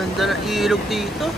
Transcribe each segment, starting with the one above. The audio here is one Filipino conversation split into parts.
Ganda ng ilog dito.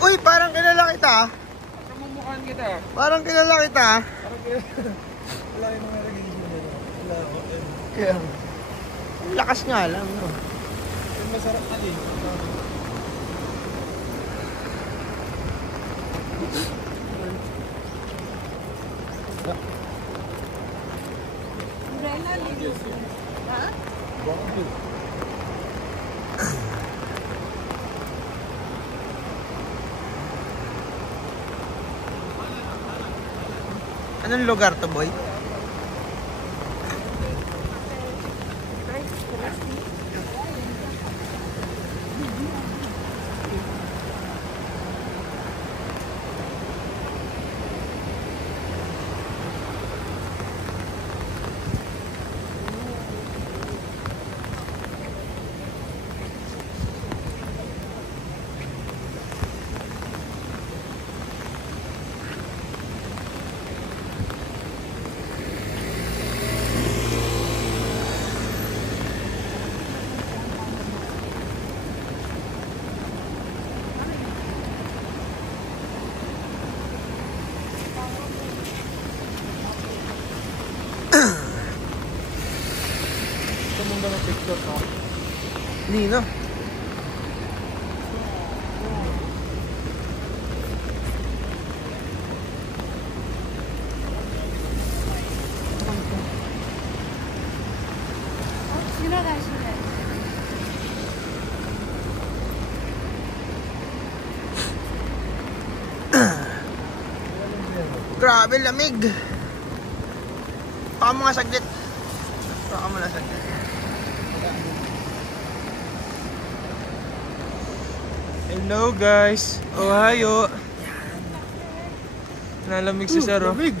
Uy, parang kilala kita. Kamumukhaan kita. Parang kilala kita. Parang kilala. Wala yung mga nag-iisip nila. Wala ako. Kaya, lakas nga lang, no? Yung masarap na din. Umbrella, linis. Ha? Bakit? Anong lugar to, boy? Tumunda ng picture ka. Hindi na. Grabe, lamig. Baka mga saglit. Baka muna saglit. Hello guys. Ohayo. Nalamig si Sir. Lamig.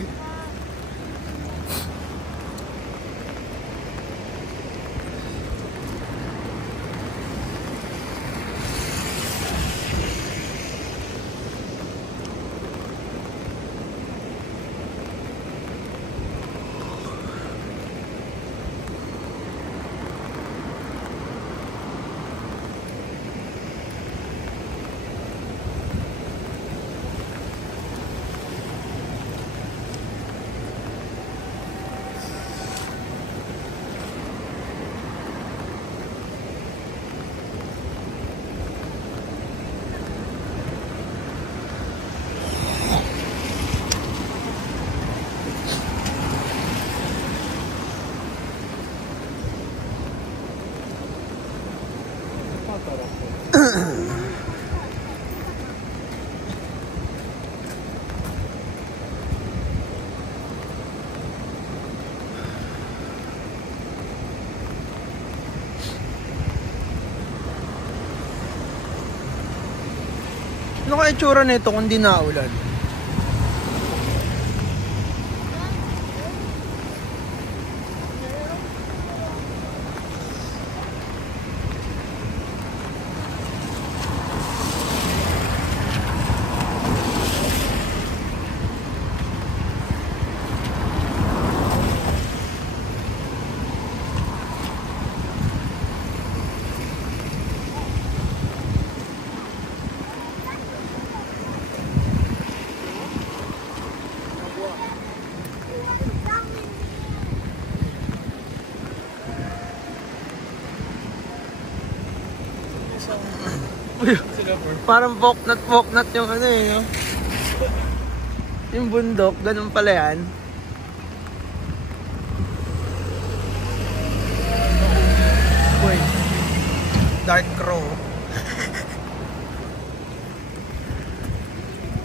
Ano kaya itsura nito kung di naulan? Parang poknat yung ano eh, no? Yung bundok, ganun pala yan. Dark Crow.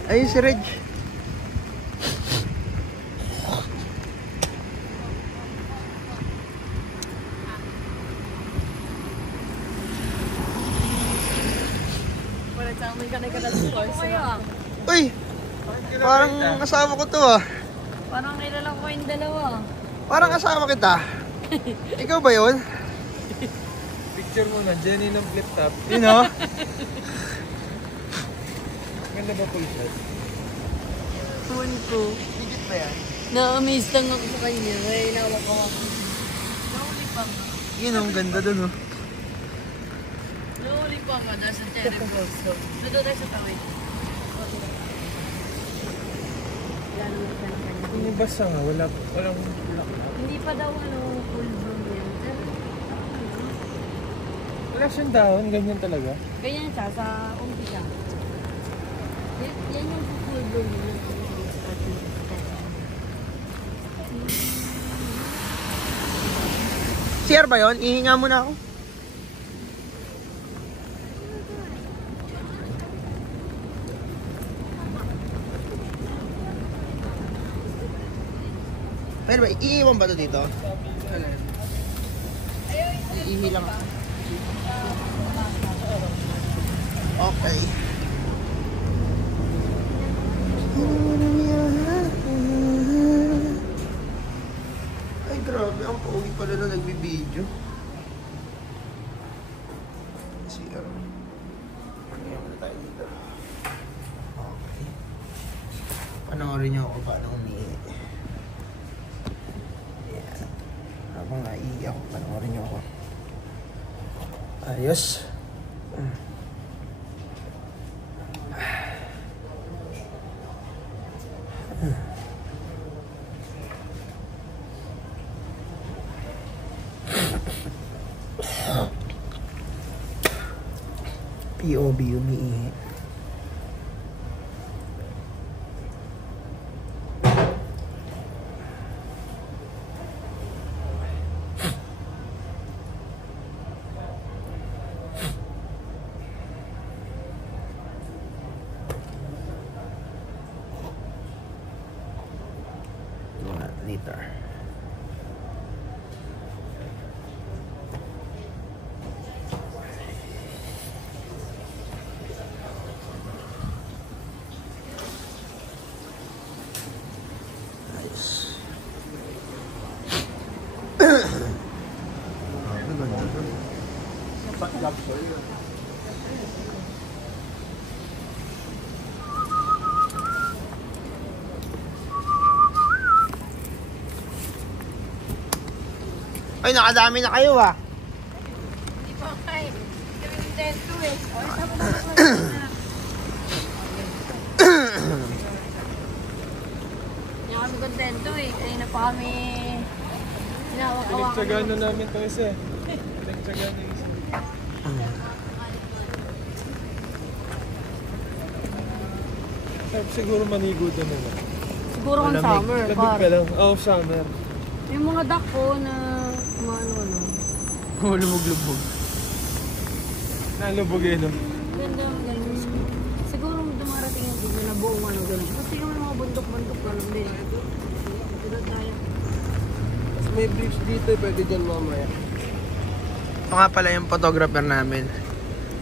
Ayun si Reg. Wala sa amin ka na sports. Uy! Parang asawa ko to ah. Parang kilala ko yung dalawa. Parang asawa kita. Ikaw ba yun? Picture mo na, Jenny ng flip top. You know? Ganda ba full shot? Tuwan ko. Digit ba yan? Na-amaze lang ako sa kanya. Kaya inawak-awak. Nauli pa nga. Yun ang ganda dun oh. Nauli pa nga. Nasa cherry blossom. Doon tayo sa tawid. Yung basa nga, walang Hindi pa daw full bloom yan. wala siyang dahon, ganyan talaga. Ganyan siya sa umpisa. Yan yung full bloom yun. CR ba yun? Ihinga muna ako. Pero ba, iiwan ba ito dito? Iihi lang ako. Okay. Ay grabe, ang pauwi pala na nagbibideo. CR. Iiwan na tayo dito. Okay. Panoorin niyo ako paano umihi. Habang naiiyak ako, panoorin niyo ako. Ayos. POB umiihi. Later. Nice. Ay, nakadami na kayo ah. Hindi pa kay. Kami intento eh. O, isa mo na. Hindi kami kontento eh. Kanina pa kami hinawak-hawakan. Pinagtsagaan na namin to isa eh. Pinagtsagaan na isa. Sarap siguro manigo doon na. Siguro kung summer. Lamig pa lang. Oh, summer. Yung mga duck ko na ano. Lumog-lubog. Nalubog eh, no? Ganda ang ganun. Siguro dumarating yung bigla na buong ano ganun. Kasi yung mga bundok-bundok ganun din. Ito tayo. Mas may bridge dito, pwede dyan mamaya. Ito nga pala yung photographer namin.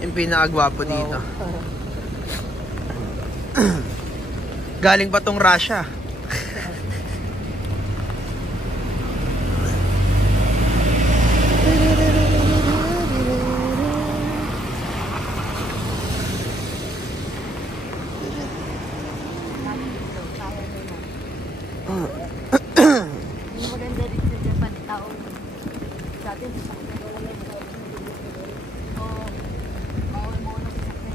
Yung pinakagwapo dito. Galing pa tong Russia. Yung maganda rin sa Japan, tao. Sa atin, sa atin. Oo. Bawal mo na sa akin.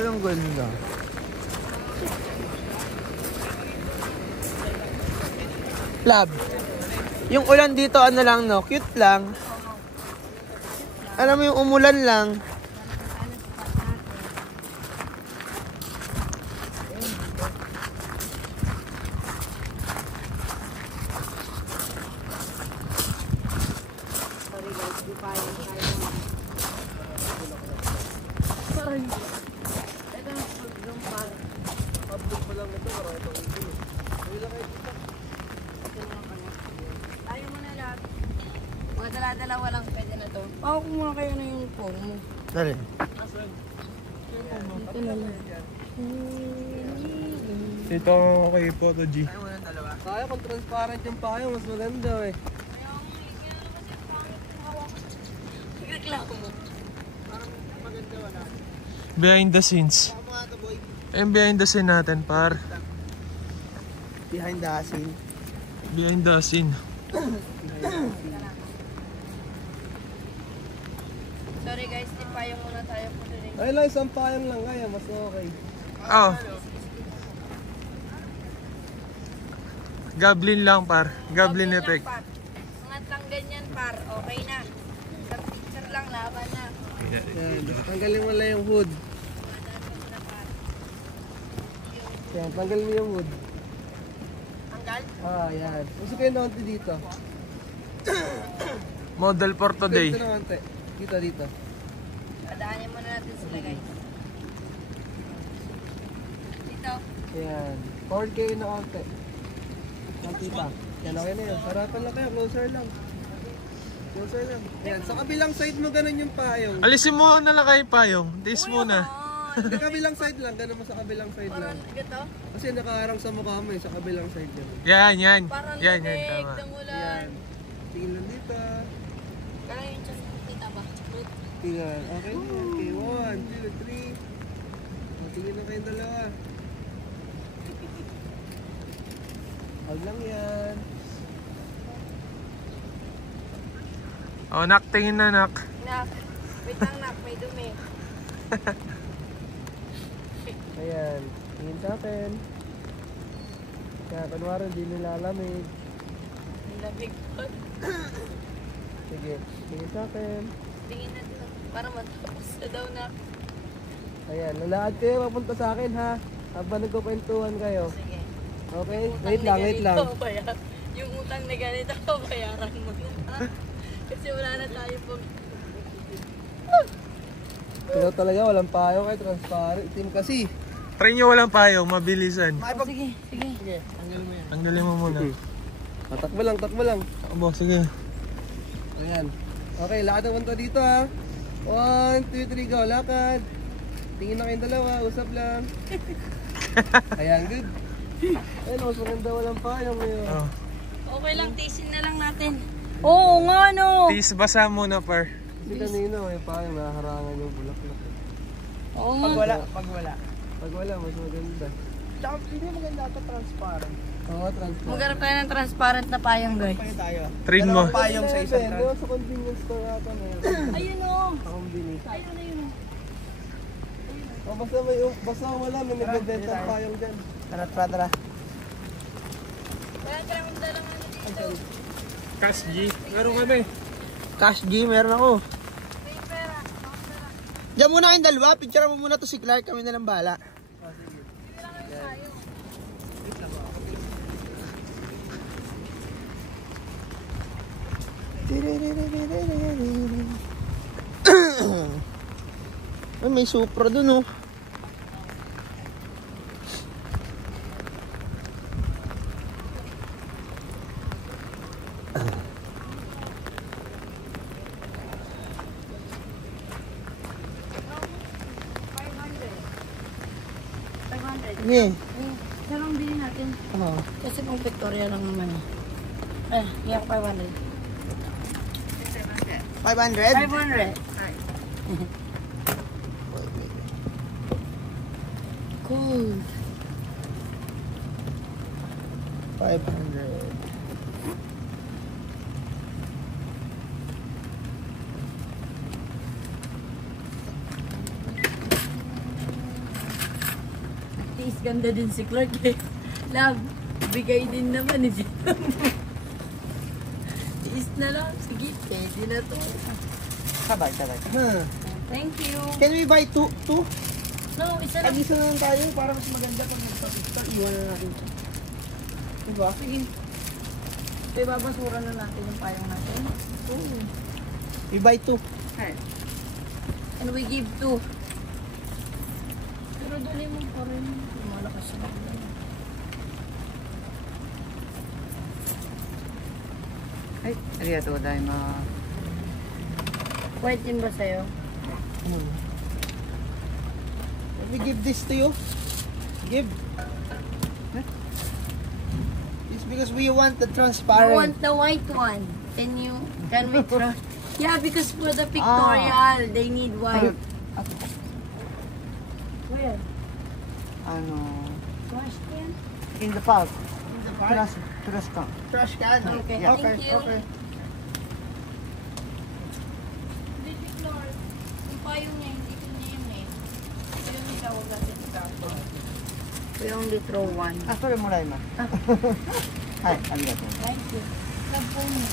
Ay, ang ganda. Love. Yung ulan dito, ano lang, no? Cute lang. Alam mo yung umulan lang. Sorry guys, di pa yung kaya mo. Sorry. Ito na yung par. Upload pa lang ito, parang ito. Hindi lang kayo dito. Ayaw mo na lahat. Mga dala-dalawa lang pwede na to. Pawak mo muna kayo na yung phone mo. Dali. Ito na lang. Ito kay Photo G. Ayaw mo ng dalawa. Kaya kung transparent yung payo, mas maganda eh. Reklamo mo. Behind the scenes. Ayun behind the scene natin, par. Behind the scene. Behind the scene. Sorry guys, di payong muna tayo po rin. Ay lang, isang payong lang kaya, mas okay. Oh. Goblin lang, par. Goblin Okay effect. lang, par. Mga tang ganyan par, okay na. Sa picture lang, laban na. Yan, tanggalin mo lang yung hood. Yan, tanggalin mo yung hood. Tanggal? Ah, yan. Gusto kayo na konti dito. Model for today. Dito na konti. Dito, dito. Padaanin muna natin sila guys. Dito. Yan. Forward kayo na konti. Konti pa. Yan, okay na yun. Harapan lang kayo. Closer lang. Closer lang. Yan. Sa kabilang side mo ganun yung payong. Alisin mo na lang kayo payong. Taste muna. Sa kabilang side lang. Ganun mo sa kabilang side lang. Parang gato. Kasi nakaharang sa mukha mo eh. Sa kabilang side yan. Yan. Parang Yan, lamig tama. ng ulan. Tingin lang dito. Kaya yung chest kita ba? Tingnan. Okay na yan. Okay, 1, 2, 3. Tingin na kayong dalawa. Huwag lang yan. Oh, nak, tingin na, nak. Nak. Wait lang nak, may dumi. Ayan. Tingin sa akin. Kaya kunwari hindi nilalamig. Lamig po. Sige. Tingin sa akin. Tingin na dito. Para matapos na daw na. Ayan. Lalakad kayo papunta sa akin ha. Habang nagkukwentuhan kayo. Sige. Okay? Utang Wait na lang, wait lang. ganito, yung utang na ganito, bayaran mo na. Kasi wala na tayo pong... Pero talaga walang payo kay transparent. Itim kasi. Try nyo walang payong, mabilisan. Oh, sige. Sige. Tanggalin mo yan. Tanggalin mo muna. Takbo lang, takbo lang. Abo, sige. Ayan. Okay, lakad ang punta dito ha. 1, 2, 3, go. Lakad. Tingin na kayong dalawa. Usap lang. Ayan, good. Ayun, mas maganda walang payong ngayon. Oh. Okay lang, tisin na lang natin. Oo nga no. Tis basa muna, par. Kasi kanina may payong nakaharangan yung bulaklak. Oo nga. Pag wala, mas maganda. Tsaka hindi maganda ito transparent. Oo, transparent. Maghanap tayo ng transparent na payong guys. Train mo. Payong sa isang trans. Sa convenience store ata na yun. Ayun o. Sa convenience. Ayun na yun. Oh, basta wala, may nagbebenta ng payong dyan. Tara. Kaya kaya magdala nga na dito. Cash G. Meron kami. Cash G, meron ako. May pera. Diyan muna kayong dalawa. Picture mo muna to si Clark. Kami na lang bahala. Hindi lang kayo tayo. Ay, may Supra dun, oh. Sige. Isa lang bilhin natin. Oh. Kasi pang Victoria lang naman eh. Eh, hindi ako 500. 500? 500. Cool. 500. Tiis ganda din si Clark eh. Love, bigay din naman eh. Bilis na lang. Sige, pwede na to. Sabay. Huh. Thank you. Can we buy two? No, isa lang. Isa na lang tayo para mas maganda pag nagpa-picture. Iwan na natin ito. Diba? Sige. Kaya babasura na natin yung payong natin. Oo. We buy two. And we give 2. Pero dali mo pa rin. Malakas siya. Ay, arigatou gozaimasu. White din ba sa'yo? We give this to you. Give. It's because we want the I transparent. want the white one. Can we try? Yeah, because for the pictorial, they need white. Where? Ano, Trash can? in the park. In the park? Trash can. Trash can. Okay, Yeah. thank you. Okay. Baby Flor, yung payong niya, hindi ko niya yun eh. Yun yung tawag natin sa kapo. We only throw one. あ、それもらいます。はい、ありがとう。 Thank you. Love po niya.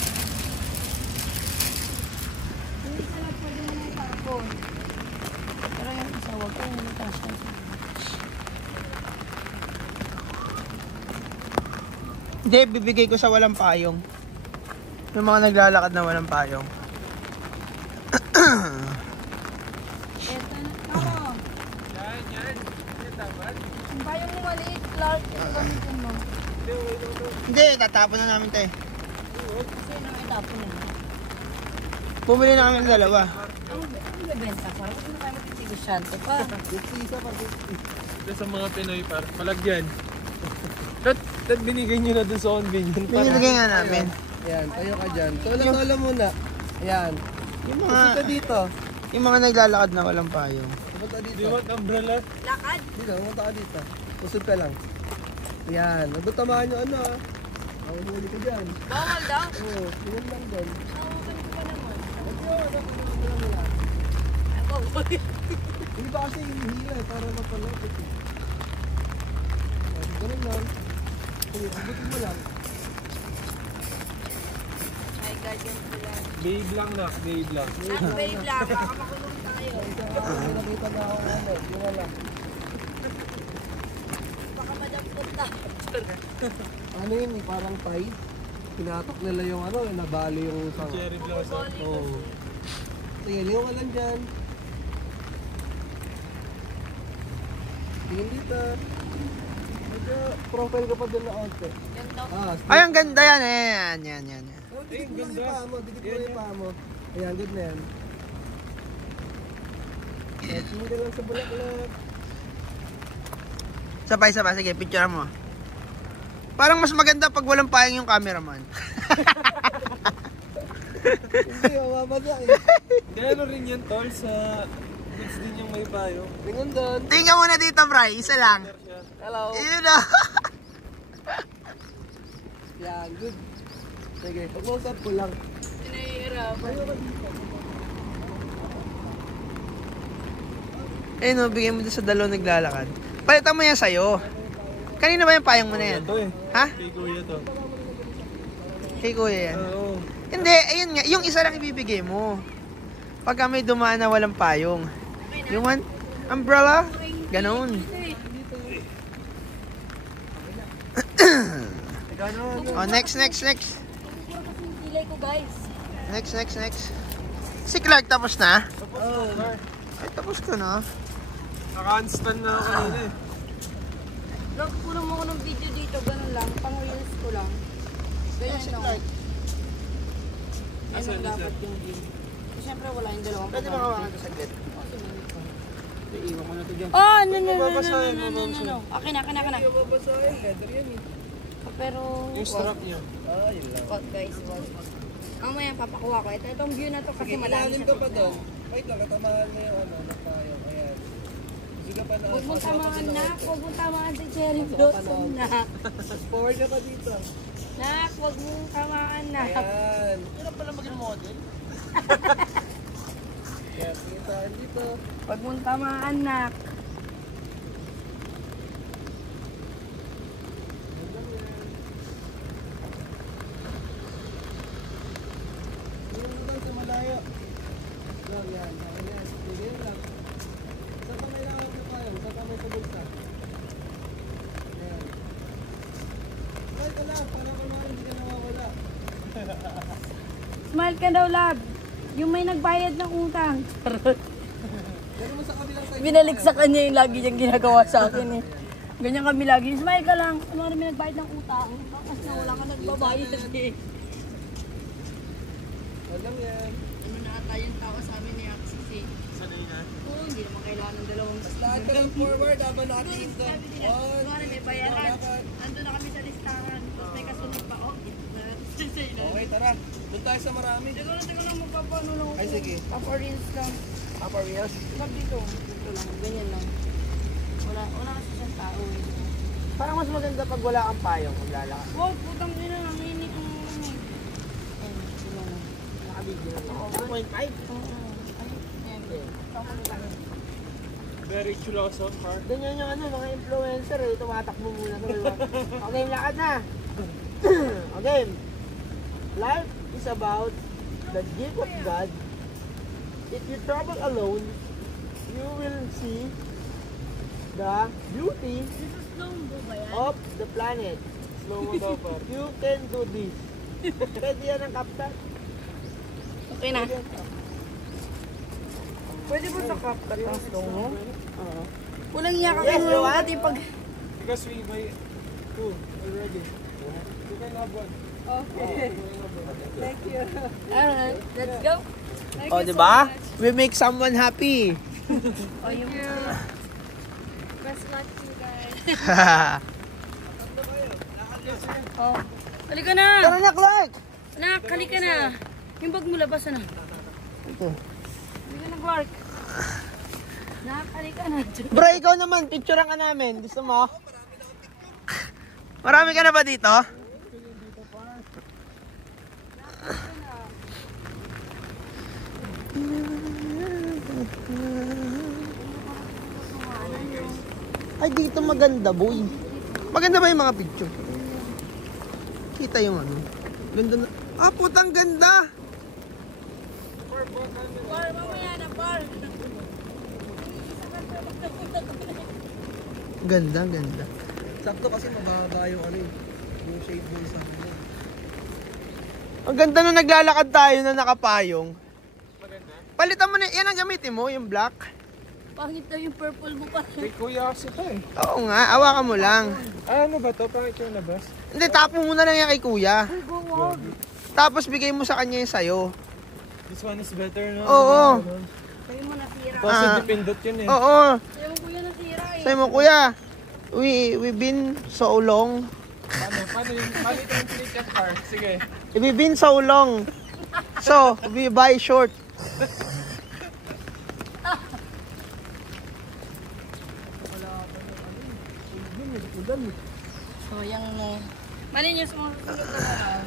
Yung isa lang pwede mo ng tapon. Pero yung isa, wag ko yung trash can. Hindi, bibigay ko sa walang payong. Yung mga naglalakad na walang payong. Eto na. Oo. Yung payong mo maliit, Clark, yung gamitin mo. Hindi, tatapon na namin tayo. Kasi nang itapon na. Bumili na kami ng dalawa. Ang bebenta ko, huwag na tayo matitigosyante pa. Ito sa mga Pinoy par, malagyan. That binigay nyo na dun sa convenient. Pinilagay nga namin. Ayan, tayo ka dyan. Solo muna. Ayan. Yung Pupunta mga, dito. yung mga naglalakad na walang payong. Pupunta dito. Di want umbrella? Lakad? Dito, pumunta ka dito. Usod ka lang. Ayan. Huwag tamaan nyo ano ah. Mahuhuli ko dyan. Bawal daw? Oo, yun lang dyan. Nahuhuli ko pa naman. Ako. Hindi ba kasi hihila eh, para mapalapit eh. Ganun lang. Abutin mo lang. Ay, guardian sila. Babe lang na, babe lang. Ah, babe lang, baka makulong tayo. May nakita na ako ano, yung lang. Baka madampot na. Ano yun eh, parang pie. Pinatok nila yung ano, nabali yung sanga. Cherry blossom. Oo. Sige, liyo ka lang dyan. Tingin dito. Medyo profile ka pa doon na onte. Yan daw. Ay, ang ganda yan eh. Yan. Oh, dikit mo lang yung paa mo, dikit mo lang yung paa mo. Ayan, good na yan. Tingin ka lang sa bulaklak. Sabay. Sige, picture mo. Parang mas maganda pag walang payong yung cameraman. Hindi, mamamasa eh. Kaya ano rin yan, tol, sa goods din yung may payo. Tingnan doon. Tingnan mo na dito, Bray. Isa lang. Hello. Yun na. Yan, good. Sige, pag-usap ko lang. Pinahihirapan. Eh no, bigyan mo doon sa dalaw naglalakad. Palitan mo yan sa'yo. Kanina ba yung payong mo na yan? Ito eh. Ha? Kay Kuya to. Kay kuya yan. Oo. Hindi, ayun nga. Yung isa lang ibibigay mo. Pagka may dumaan na walang payong. You want umbrella? Ganon. Oh, next. Puro kasi yung kilay ko, guys. Next. Si Clark tapos na? Oo. Ay, tapos ka na. Naka-unstand na ako kanina eh. Nagpuno mo ko ng video dito, ganun lang. Pang-reels ko lang. Ganyan Si lang. Clark. Yan ang dapat yung view. So, syempre wala yung dalawang Pwede ba kawakan ito saglit? Iiwan ko na ito dyan. Oh, no. Akin na. Hindi ko babasahin, leather yan eh. Pero, Yung strap niya. Yun lang. wag guys, wag. Mamaya papakuha ko. Itong view na to kasi Sige, madami ilalim sa ka pa tignan. doon. Wait lang, katamahan mo yung ano, nagpayo. Ayan. Sige pa na. Huwag mong tamaan na. Huwag mong tamaan si Cherry Blossom na. Forward ka pa dito. Nak, huwag mong tamaan na. Ayan. Hirap pala maging model. Ayan, kita dito. Huwag mong tamaan, nak. Ayan, ayan. Sige lang. Sa kamay lang ako pa yun. Sa kamay sa bulsa. Ayan. Smile ka lang. Para kunwari hindi ka nawawala. Smile ka daw, love. Yung may nagbayad ng utang. Pero mo sa kabilang side. Binalik sa kanya yung lagi niyang ginagawa sa akin eh. Ganyan kami lagi. Smile ka lang. Ano may nagbayad ng utang? Tapos na wala ka nagbabayad eh. Alam yan. Ano na ata yung tao sa amin ni Axis eh. Sanay na. Oo, hindi naman kailangan ng dalawang Lahat ka lang forward habang nakatingin doon. Sabi nila, kunwari may bayaran. Ando na kami sa listahan. Tapos may kasunod pa. Oh, Okay, tara. Doon tayo sa marami. Teka lang magpapano lang ako. Ay, sige. Papa rinse lang. Upper wheels. Love dito. Dito lang. Ganyan lang. Wala kasi siyang tao eh. Parang mas maganda pag wala kang payong maglalakad. Wow, putang ina. Ang init ang ano eh. Ayun, sila na. Nakabigyo na. 2.5? Oo. Ayun. Tama lang. Very chuloso car. Ganyan yung ano, mga influencer eh. Tumatakbo muna. Okay, lakad na. Okay. Life is about the gift of God. If you travel alone, you will see the beauty This is slow mo ba yan? of the planet. Slow mo daw pa. You can do this. Pwede yan ang kaptan. Okay na. Pwede ba sa kapkat ang slow mo? Oo. Walang iya ka Yes, you want? pati pag... Because we buy two already. You can have one. Okay. Thank you. Alright, let's go. Thank Oh, you di so ba? much. We make someone happy. Oh, yung... Best luck to you guys. Oh. Halika na! Tara na, Clark! Anak, halika na. Yung bag mo labas na. Ito. Halika na, Clark. Anak, halika na. Bro, ikaw naman, picturean ka namin. Gusto mo? Marami ka na ba dito? Ay, dito maganda, boy. Maganda ba yung mga picture? Kita yung ano. Ganda na. Ah, putang ganda! Par, mamaya na, par. Ganda, ganda. Sakto kasi mababa yung ano yung shade mo sa akin. Ang ganda na naglalakad tayo na nakapayong. Maganda. Palitan mo na, yan ang gamitin mo, yung black. Pangit na yung purple mo pa. Kay Kuya kasi ito eh. Oo nga, awa ka mo lang. Ah, ano ba to? Pangit yung labas? Hindi, tapo mo na lang yan kay kuya. Ay, go, wag. Tapos bigay mo sa kanya yung sayo. This one is better, no? Oo. Sayo mo nasira. Kasi Ah. dependent yun eh. Oo. Sayo mo kuya nasira eh. Sayo mo, kuya. We've been so long. Paano ito yung flick car? Sige. We've been so long. So, we buy short. So, yung... Malin yung sumunod na lang.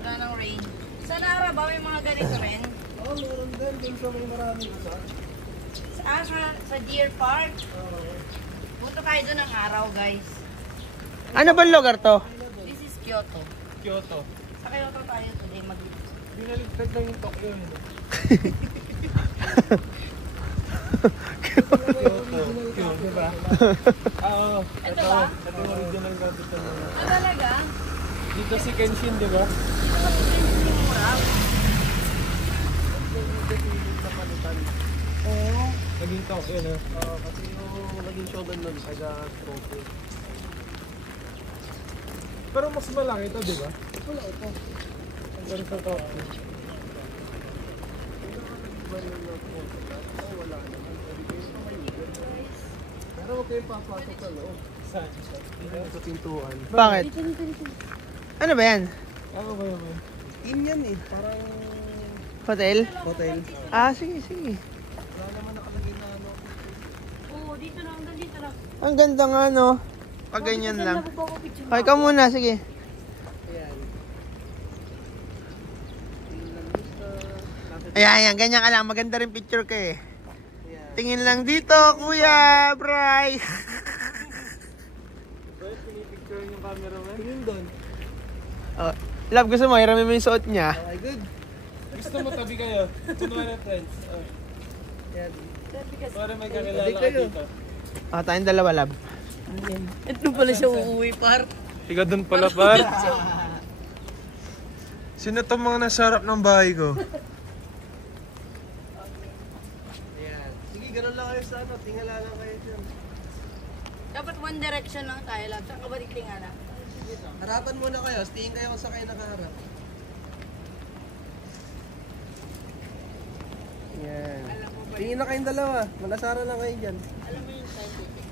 Wala ng rain. Sa Lara ba may mga ganito rin? Oo, meron din. Dun sa may maraming isa. Sa Deer Park. Punta tayo doon ng araw, guys. Ano ba lugar to? This is Kyoto. Kyoto. Sa Kyoto tayo today mag... Binaligtad lang yung Tokyo. Kyoto, diba? Oo. Ito ba? Ito yung original capital. Ah, talaga? Dito si Kenshin, diba? Dito kasi yung mura. Oo. Naging Tokyo na. Oo, kasi yung naging shogun nun, taga Tokyo. Pero mas malaki ito, di ba? Wala ito. Ang ganda sa Tokyo. Pero huwag kayong papasok sa loob. Saan? Dito sa pintuan. Bakit? Dito. Ano ba yan? Okay. In yan eh. Parang Hotel? hotel. Ah, sige, sige. Wala naman nakalagay na ano. Oo, dito lang. Dito lang. Ang ganda nga, no? Pag ganyan lang. Picture Okay, ikaw muna, sige. Ayan. Ayan, ganyan ka lang. Maganda rin picture ka eh. Ayan. Tingin lang dito, kuya, Bry. So, pinipicture yung cameraman. Tingin doon. Oh, love, gusto mo, hiramin mo yung suot niya. Okay, good. Gusto mo tabi kayo? Kunwari friends. Oh. Yan. Para may kakilala Tabi ka kayo. dito. Tayong dalawa, lab. Ito pala siya uuwi, par. Ikaw dun pala, par. Sino to mga nasa harap ng bahay ko? Ayan. Sige, ganun lang kayo sa ano. Tingala lang kayo dyan. Dapat one direction lang tayo lang. Saan ka ba titingala? Harapan muna kayo. Tingin kayo kung sa kayo nakaharap. Yan. Tingin na kayong dalawa. Malasara lang kayo dyan. Alam mo yung scientific.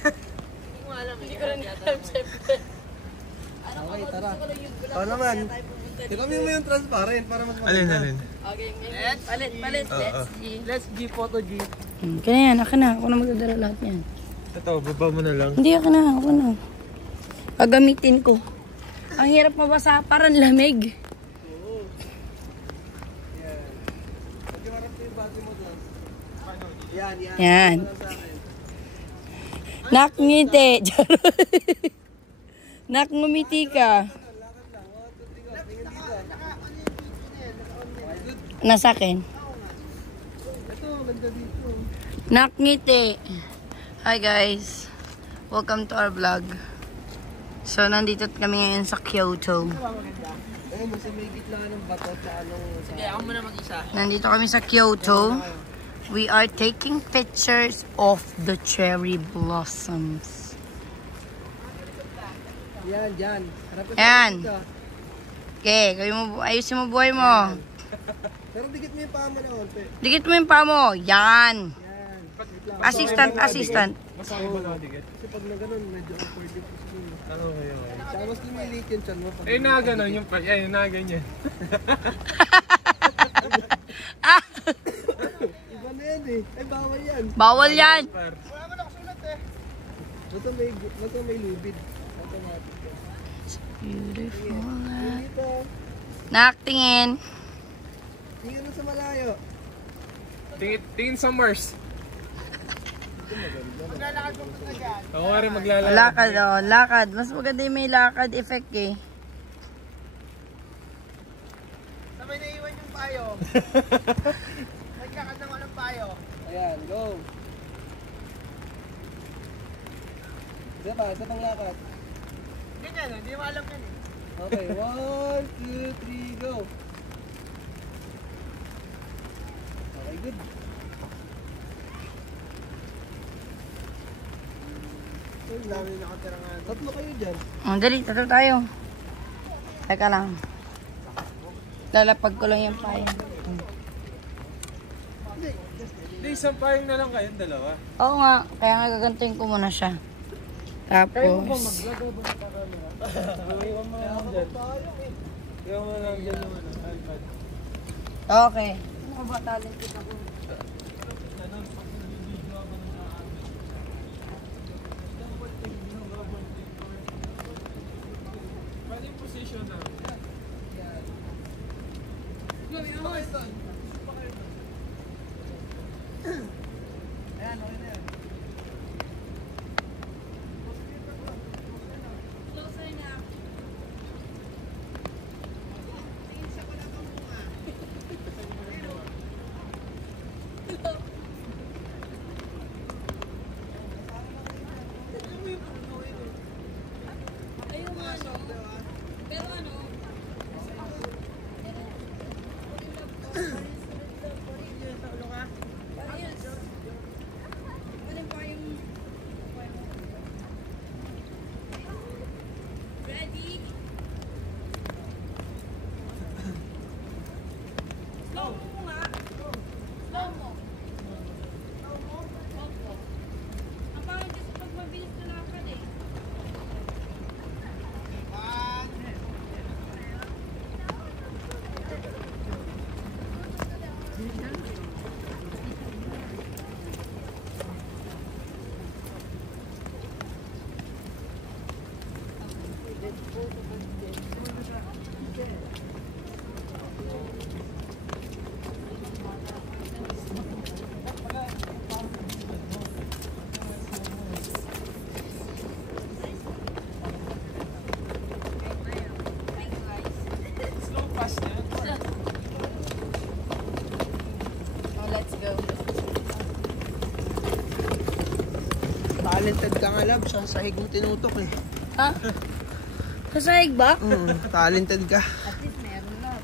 Hindi ko alam. Hindi ko rin alam, syempre. Okay, tara. Gusto ko lang yung vlog. Oo naman. Tayo pupunta dito. Tignan mo yung transparent para mas maganda. Alin, alin? Okay, ngayon. Palit. Let's see. Let's G photo G. Kaya yan, ako na. Ako na magdadala lahat yan. Ito, baba mo na lang. Hindi, ako na. Pagamitin ko. Ang hirap mabasa, parang lamig. Oo. Yan. Pagkiwarap ko yung base mo doon. Yan. Yan. Para sa akin. Nakngiti. Nakngumiti ka. Lakad lang. 1, 2, 3, go. Tingin dito. Okay, good. Nasa akin. Ito, ganda dito. Nakngiti. Hi guys. Welcome to our vlog. So, nandito kami ngayon sa Kyoto. Ayun, nasa may gitna ng bato sa anong... Sige, ako muna mag-isa. Nandito kami sa Kyoto. We are taking pictures of the cherry blossoms. Yan, dyan. Harap ka sa Yan. dito. Okay, ayusin mo buhay mo. Pero dikit mo yung paa mo na konti. Dikit mo yung paa mo. Yan. Yan. Assistant. Masama ba na digit? Kasi pag na ganun, medyo awkward yung position. Ano kayo? Saka mas lumilit yung chan mo. pag- Eh, na gano'n yung pa. Ay, na ganyan. Iba na yan eh. Ay, bawal yan. Bawal yan. Par. Basta may lubid. Automatic. Beautiful. Dito. Naktingin. Tingnan mo sa malayo. Tingin sa Mars. Ako nga rin maglalakad. Lakad lakad. Mas maganda yung may lakad effect eh. Sa may naiwan yung payo. Nagkakad ng walang payo. Ayan, go. Isa pa, isa pang lakad. Ganyan, hindi mo alam yan eh. Okay, 1, 2, 3, go. Okay, good. Ang dami nakatira nga. Tatlo kayo dyan. Dali, tatlo tayo. Teka lang. Lalapag ko lang yung payo. Hindi, isang payong na lang kayong dalawa. Oo nga, kaya nga gagantuin ko muna siya. Tapos, Iwan mo lang dyan. Iwan mo lang dyan yung iPad. okay. Ano ba talent kita ko? Pwede yung position na. Ayan, okay na yan. Slow pass na. Talented ka nga, love. Sa sahig mo tinutok eh. Ha? Sasahig ba? Talented ka. At least meron na.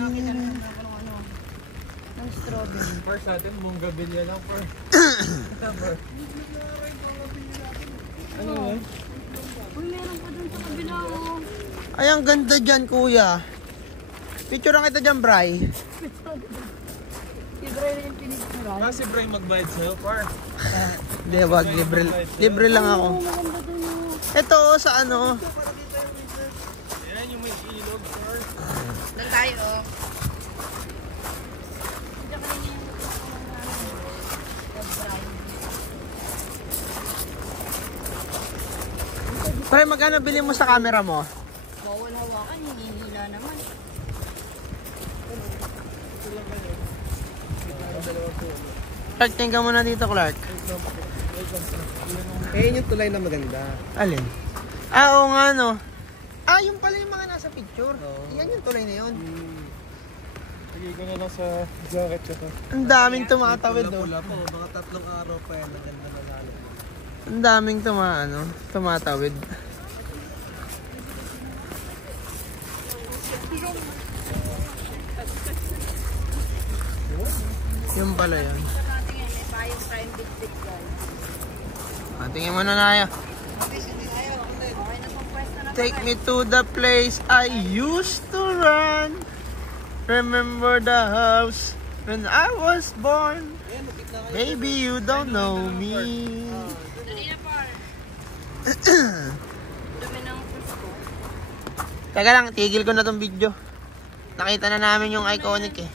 Nakita naman ako ng ano. Ng strawberry. First natin, mong gabilya lang for. Ano yun? Uy, meron pa dun sa kabila oh. Ay, ang ganda dyan, kuya. Picture lang kita dyan, Bray. Libre na yung pinicturan. Kasi Bray magbayad sa'yo, par. Hindi, wag. Libre lang ako. Maganda dun oh. Ito, sa ano. Ayan yung may ilog, par. Doon tayo oh. Diyan ka rin yung Bray, magkano bili mo sa camera mo? bawal hawakan, hinihila naman. Clark, tingnan mo na dito, Clark. Eh, yung tulay na maganda. Alin? Ah, oo nga, no. Ah, yung pala yung mga nasa picture. Oo. Yan yung tulay na yun. Lagay ko na lang sa jacket tsaka. Ang daming tumatawid, no. Pula po, mga 3 araw pa yan. Ang ganda na lalo. Ang daming tumatawid. Yung pala yun. Natin yan, may payong prime bit guys. Tingin mo na Naya. Okay na pong pwesto na Take me to the place I used to run. Remember the house when I was born. Baby, you don't know me. Dali na par. Dumi ng pusto. Teka lang, tigil ko na tong video. Nakita na namin yung iconic eh.